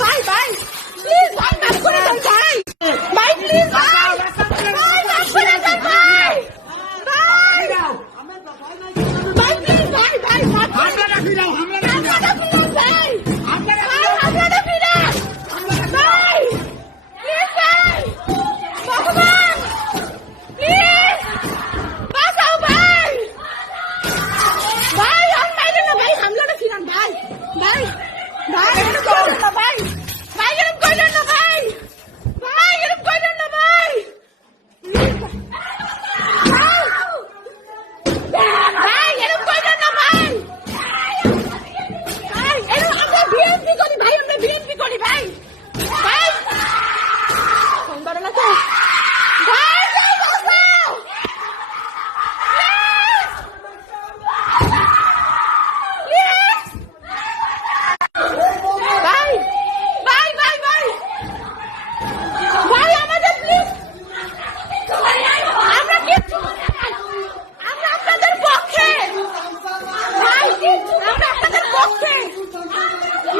ভাই ভাই প্লিজ ভাই মাফ করে দেন ভাই ভাই প্লিজ ভাই ভাই মাফ করে দেন ভাই ভাই ভাই প্লিজ ভাই ভাই মাফ করে দেন আপনারা ফিরান ভাই আপনারা ফিরান ভাই প্লিজ ভাই ভগবান প্লিজ বাঁচাও ভাই ভাই আর মাইরেন না ভাই হামলাটা ফিরান ভাই ভাই ভাই এরকম করেন না ভাই ভাই এরকম করেন না ভাই ভাই এরকম করেন না ভাই ভাই এরকম করেন না ভাই ভাই এরকম আমরা বিএনপি করি ভাই আমরা বিএনপি করি ভাই ভাই ফোন ধরে না তো ভাই বাঁচাও ভাই ভাই ভাই ভাই ভাই আমাদের প্লিজ আমরা কিচ্ছু আমরা আপনাদের পক্ষে ভাই আমরা আপনাদের পক্ষে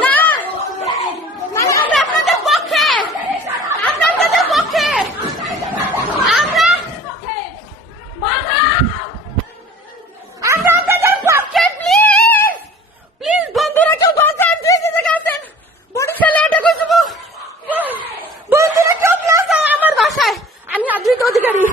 না মানে আমরা আপনাদের পক্ষে আমরা আপনাদের পক্ষে আমরা আমরা আপনাদের পক্ষে প্লিজ প্লিজ বন্ধুরা কেউ বাঁচান যে জায়গায় আছেন বরিশালে এটা কইছো বন্ধুরা কেউ প্লাস আমার বাসায় আমি আদ্রিত অধিকারী